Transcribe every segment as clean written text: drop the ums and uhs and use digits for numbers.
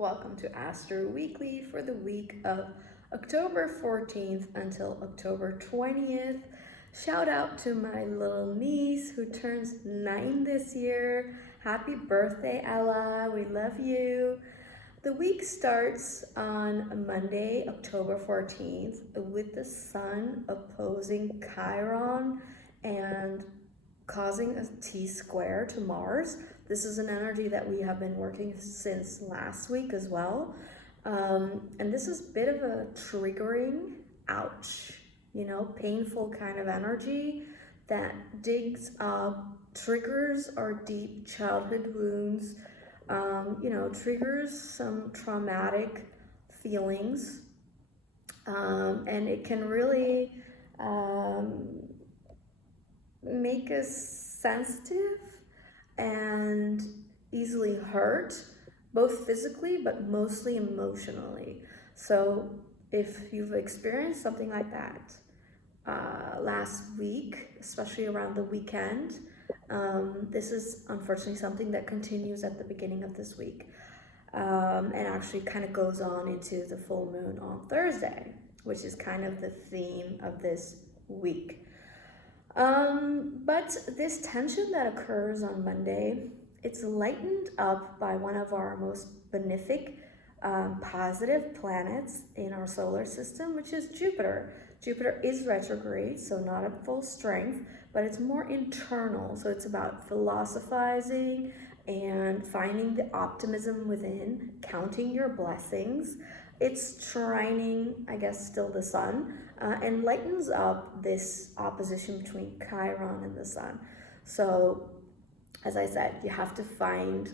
Welcome to Astro Weekly for the week of October 14th until October 20th. Shout out to my little niece who turns 9 this year. Happy birthday, Ella. We love you. The week starts on Monday, October 14th, with the sun opposing Chiron and causing a T-square to Mars. This is an energy that we have been working since last week as well. And this is a bit of a triggering, ouch, painful kind of energy that digs up, triggers our deep childhood wounds, triggers some traumatic feelings, and it can really make us sensitive and easily hurt, both physically but mostly emotionally. So if you've experienced something like that last week, especially around the weekend, this is unfortunately something that continues at the beginning of this week, and actually kind of goes on into the full moon on Thursday, which is kind of the theme of this week. But this tension that occurs on Monday, it's lightened up by one of our most benefic, positive planets in our solar system, which is Jupiter. Jupiter is retrograde, so not at full strength, but it's more internal. So it's about philosophizing and finding the optimism within, counting your blessings. It's trining, I guess, still the sun, and lightens up this opposition between Chiron and the sun. So, as I said, you have to find,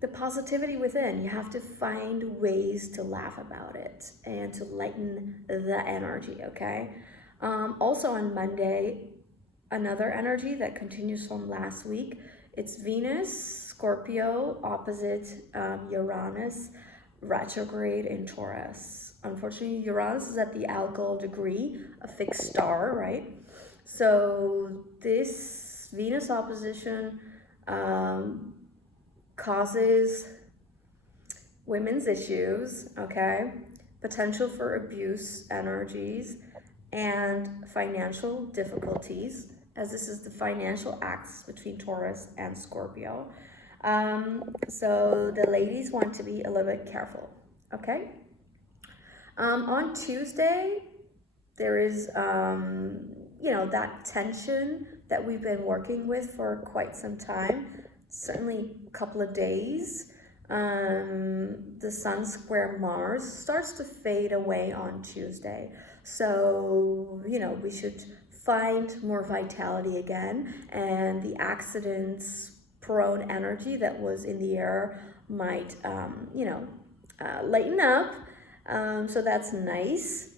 the positivity within. You have to find ways to laugh about it and to lighten the energy, okay? Also on Monday, another energy that continues from last week, it's Venus, Scorpio, opposite Uranus, retrograde in Taurus. Unfortunately, Uranus is at the algal degree, a fixed star, right? So this Venus opposition causes women's issues, okay? Potential for abuse energies and financial difficulties, as this is the financial axis between Taurus and Scorpio. So the ladies want to be a little bit careful, okay? On Tuesday, there is, that tension that we've been working with for quite some time, certainly a couple of days. The sun square Mars starts to fade away on Tuesday. So, we should find more vitality again, and the accidents prone energy that was in the air might, lighten up. So that's nice.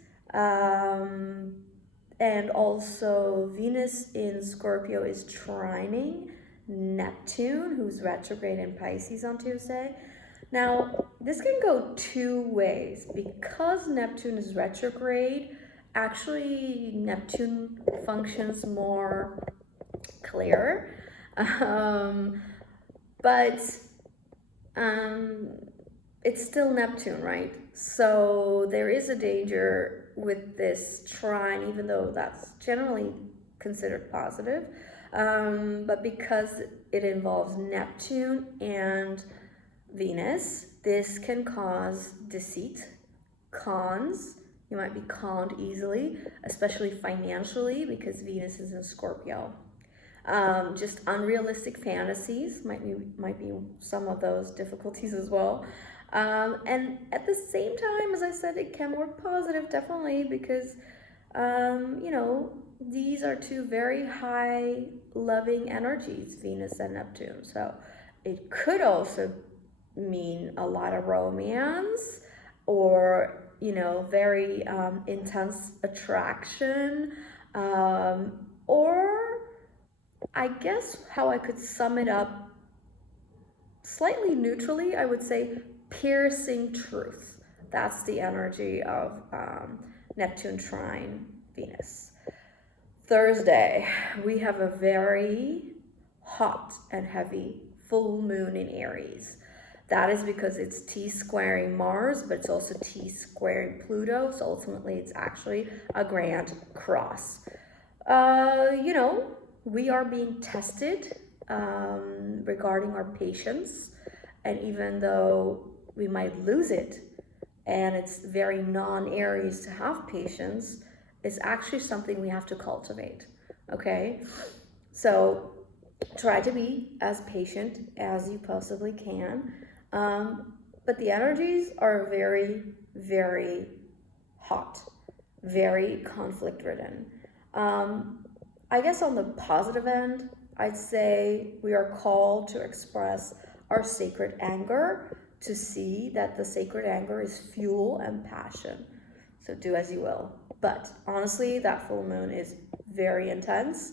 And also Venus in Scorpio is trining Neptune, who's retrograde in Pisces on Tuesday. Now, this can go two ways. Because Neptune is retrograde, actually Neptune functions more clear. But it's still Neptune, right? So there is a danger with this trine, even though that's generally considered positive. But because it involves Neptune and Venus, this can cause deceit, cons. You might be conned easily, especially financially, because Venus is in Scorpio. Just unrealistic fantasies might be some of those difficulties as well. And at the same time, as I said, it can work positive, definitely, because, these are two very high loving energies, Venus and Neptune. So it could also mean a lot of romance or, very intense attraction, or I guess how I could sum it up slightly neutrally, I would say piercing truth. That's the energy of Neptune trine Venus. Thursday, we have a very hot and heavy full moon in Aries. That is because it's T-squaring Mars, but it's also T-squaring Pluto, so ultimately it's actually a grand cross. You know, we are being tested regarding our patience, and even though we might lose it, and it's very non-Aries to have patience, it's actually something we have to cultivate, okay? So try to be as patient as you possibly can, but the energies are very, very hot, very conflict-ridden. I guess on the positive end, I'd say we are called to express our sacred anger, to see that the sacred anger is fuel and passion. So do as you will. But honestly, that full moon is very intense,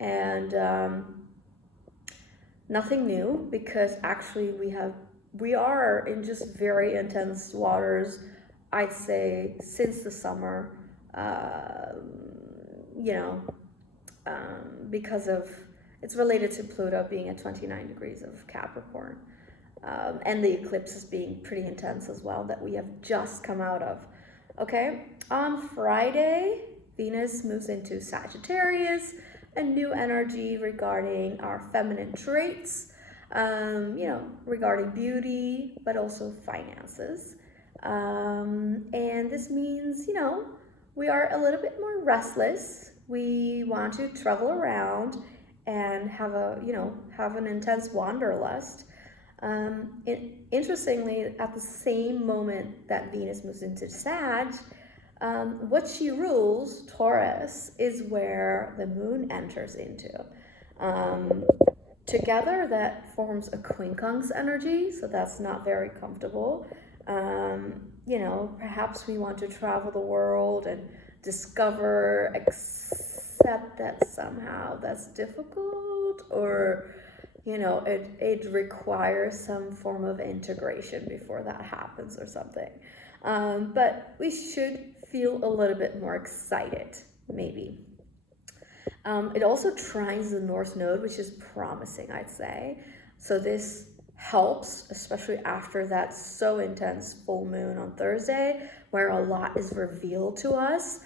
and nothing new, because actually we are in just very intense waters, I'd say, since the summer. You know, because of, it's related to Pluto being at 29 degrees of Capricorn, and the eclipses being pretty intense as well, that we have just come out of. Okay, on Friday, Venus moves into Sagittarius, a new energy regarding our feminine traits, you know, regarding beauty, but also finances. And this means, you know, we are a little bit more restless. We want to travel around and have a, you know, have an intense wanderlust. Interestingly, at the same moment that Venus moves into Sag, what she rules, Taurus, is where the moon enters into. Together, that forms a quincunx energy, so that's not very comfortable. You know, perhaps we want to travel the world and discover, accept that somehow that's difficult, or, you know, it requires some form of integration before that happens or something. But we should feel a little bit more excited, maybe. It also trines the North Node, which is promising, I'd say. So this helps, especially after that so intense full moon on Thursday, where a lot is revealed to us.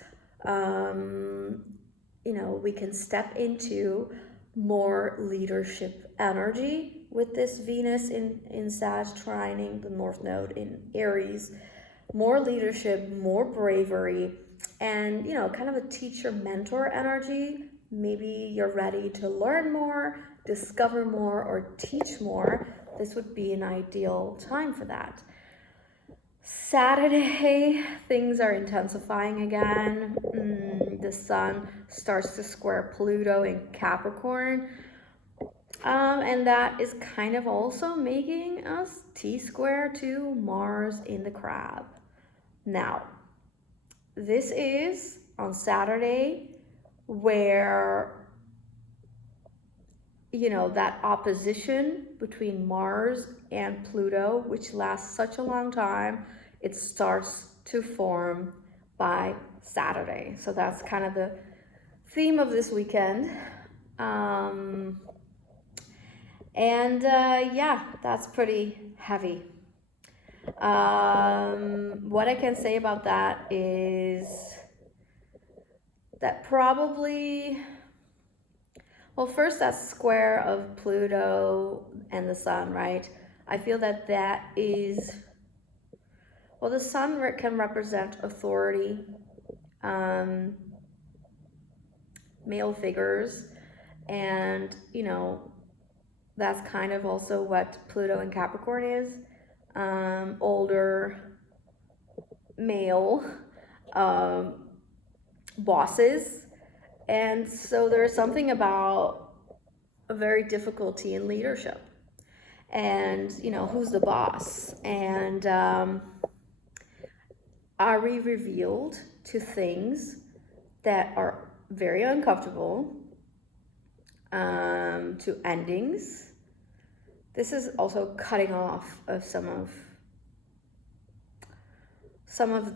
You know, we can step into more leadership energy with this Venus in Sag trining the North Node in Aries. More leadership, more bravery, and, you know, kind of a teacher mentor energy. Maybe you're ready to learn more, discover more, or teach more. This would be an ideal time for that. Saturday, things are intensifying again. The sun starts to square Pluto in Capricorn. And that is kind of also making us T-square to Mars in the Crab. Now, this is on Saturday, where, you know, that opposition between Mars and Pluto, which lasts such a long time, it starts to form by Saturday. So that's kind of the theme of this weekend. Yeah, that's pretty heavy. What I can say about that is that probably, well, first, that square of Pluto and the sun, right? I feel that that is, well, the sun can represent authority, male figures, and, you know, that's kind of also what Pluto and Capricorn is, older male bosses. And so there's something about a very difficulty in leadership, and, you know, who's the boss, and are we revealed to things that are very uncomfortable, to endings. This is also cutting off of some of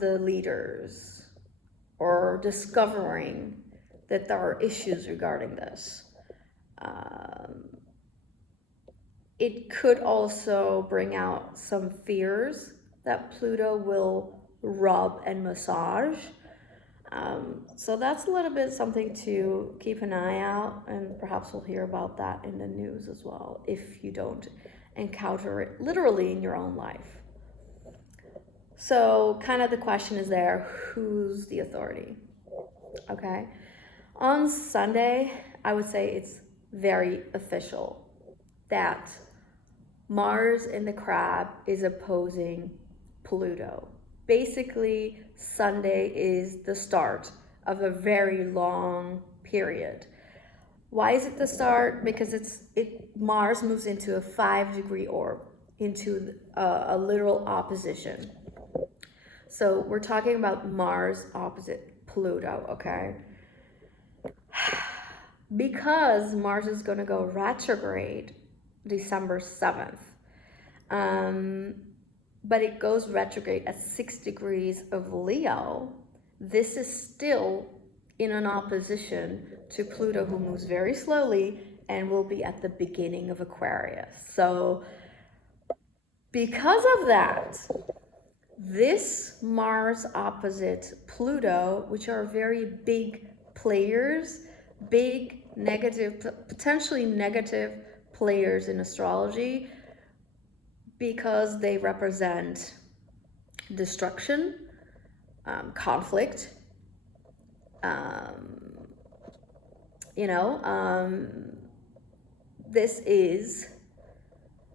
the leaders, or discovering that there are issues regarding this. it could also bring out some fears that Pluto will rub and massage. So that's a little bit something to keep an eye out, and perhaps we'll hear about that in the news as well if you don't encounter it literally in your own life. So kind of the question is there, who's the authority? Okay. On Sunday, I would say it's very official that Mars in the Crab is opposing Pluto. Basically, Sunday is the start of a very long period. Why is it the start? Because Mars moves into a 5-degree orb, into a literal opposition. So we're talking about Mars opposite Pluto, okay? Because Mars is going to go retrograde December 7th. But it goes retrograde at 6 degrees of Leo. This is still in an opposition to Pluto, who moves very slowly and will be at the beginning of Aquarius. So because of that, this Mars opposite Pluto, which are very big players, big negative, potentially negative players in astrology, because they represent destruction, conflict, this is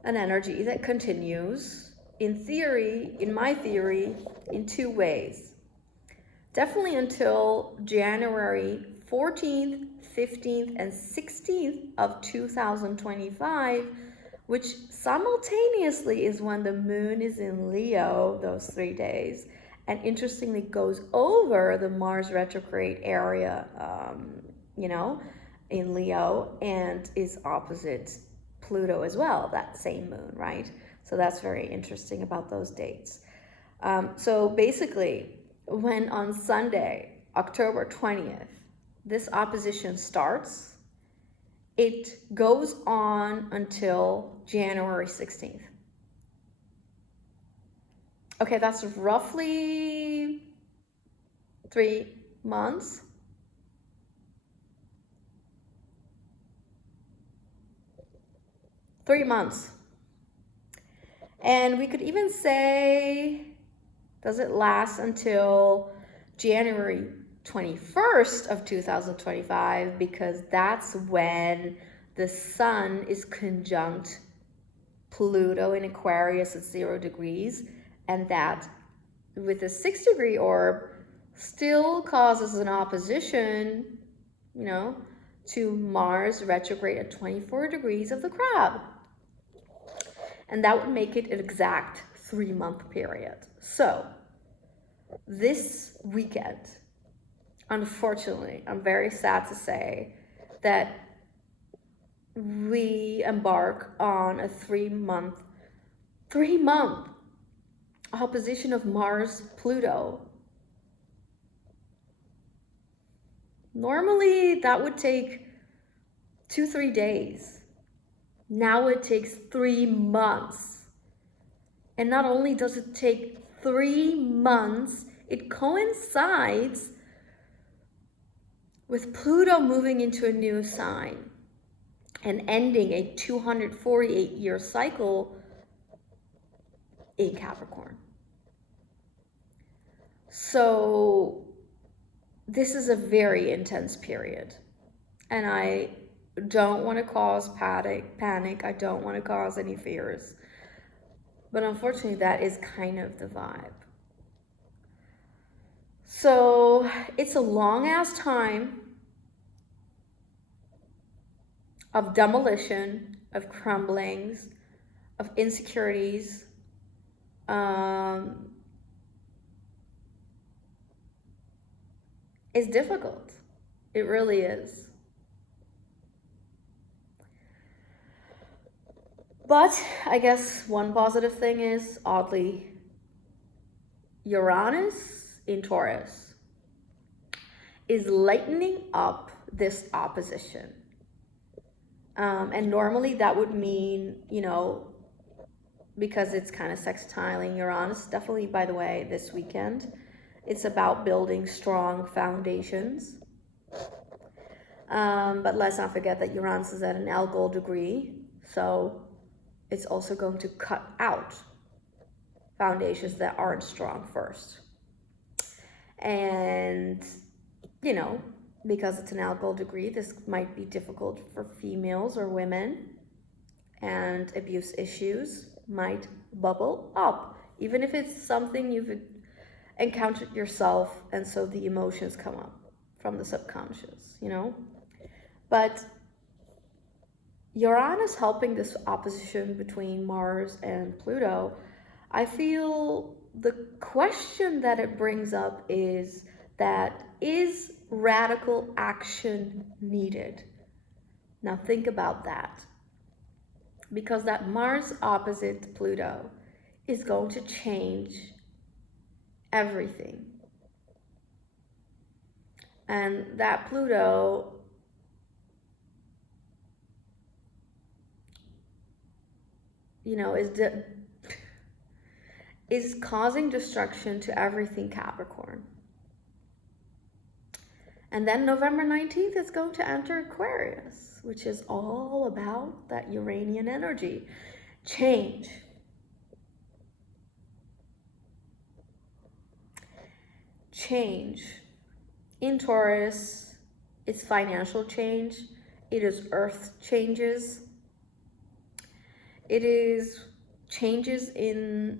an energy that continues, in theory, in my theory, in 2 ways. Definitely until January 14th, 15th, and 16th of 2025, which simultaneously is when the moon is in Leo, those 3 days, and interestingly goes over the Mars retrograde area, in Leo, and is opposite Pluto as well, that same moon, right? So that's very interesting about those dates. So basically, when on Sunday, October 20th, this opposition starts, it goes on until January 16th. Okay, that's roughly 3 months. And we could even say, does it last until January 21st of 2025? Because that's when the sun is conjunct Pluto in Aquarius at 0 degrees, and that with a 6-degree orb still causes an opposition, to Mars retrograde at 24 degrees of the Crab. And that would make it an exact 3-month period. So this weekend, unfortunately, I'm very sad to say that we embark on a 3-month opposition of Mars Pluto. Normally that would take 2-3 days. Now it takes 3 months. And not only does it take 3 months, it coincides with Pluto moving into a new sign and ending a 248-year cycle in Capricorn. So this is a very intense period. And I don't want to cause panic. I don't want to cause any fears. But unfortunately, that is kind of the vibe. So it's a long-ass time of demolition, of crumblings, of insecurities. It's difficult. It really is. But I guess one positive thing is, oddly, Uranus in Taurus is lightening up this opposition. And normally that would mean, you know, because it's kind of sextiling Uranus, definitely, by the way, this weekend, it's about building strong foundations. But let's not forget that Uranus is at an algol degree, so it's also going to cut out foundations that aren't strong first. And, you know, because it's an algol degree, this might be difficult for females or women, and abuse issues might bubble up, even if it's something you've encountered yourself, and so the emotions come up from the subconscious, you know. But Uranus helping this opposition between Mars and Pluto, I feel the question that it brings up is that, is radical action needed? Now think about that. Because that Mars opposite Pluto is going to change everything. And that Pluto is causing destruction to everything Capricorn. And then November 19th is going to enter Aquarius, which is all about that Uranian energy. Change. Change. In Taurus, it's financial change. It is earth changes. It is changes in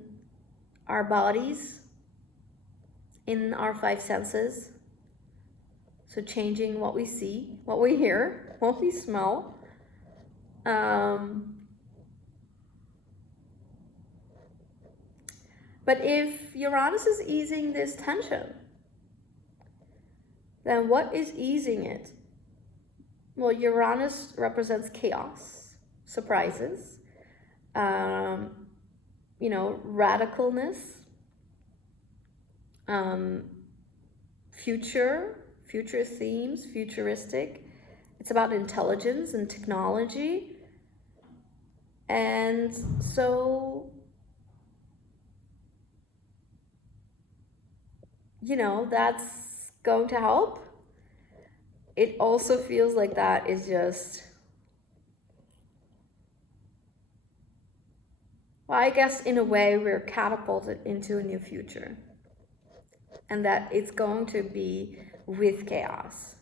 our bodies, in our five senses. So changing what we see, what we hear, what we smell. But if Uranus is easing this tension, then what is easing it? Well, Uranus represents chaos, surprises, radicalness, future themes, futuristic. It's about intelligence and technology. And so, that's going to help. It also feels like that is just, well, I guess in a way we're catapulted into a new future. And that it's going to be with chaos.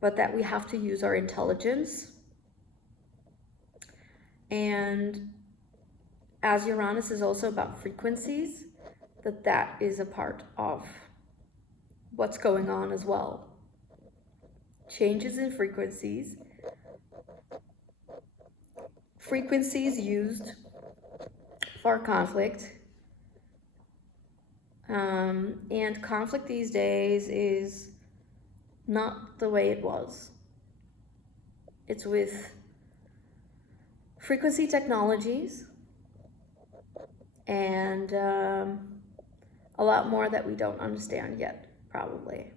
But that we have to use our intelligence. And as Uranus is also about frequencies, that is a part of what's going on as well. Changes in frequencies. Frequencies used for conflict. And conflict these days is not the way it was. It's with frequency technologies and a lot more that we don't understand yet, probably.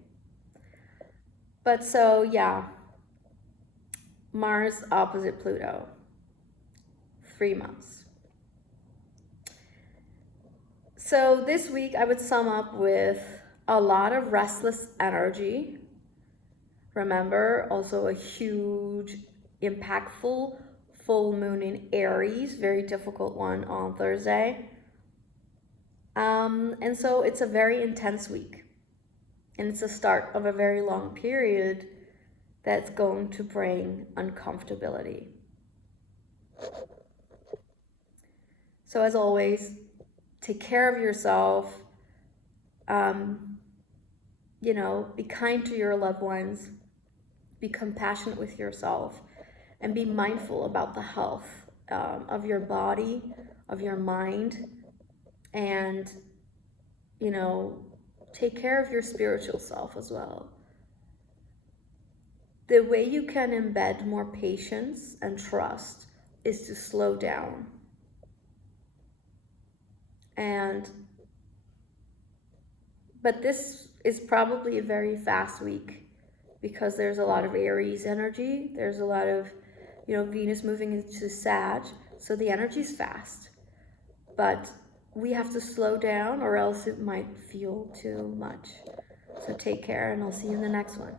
But so, yeah, Mars opposite Pluto, 3 months. So this week I would sum up with a lot of restless energy. Remember, also a huge, impactful full moon in Aries, very difficult one on Thursday. And so it's a very intense week. And it's the start of a very long period that's going to bring uncomfortability. So as always, take care of yourself. Be kind to your loved ones. Be compassionate with yourself. And be mindful about the health of your body, of your mind. And, take care of your spiritual self as well. The way you can embed more patience and trust is to slow down. But this is probably a very fast week because there's a lot of Aries energy. There's a lot of, Venus moving into Sag, so the energy's fast. But we have to slow down or else it might feel too much. So take care, and I'll see you in the next one.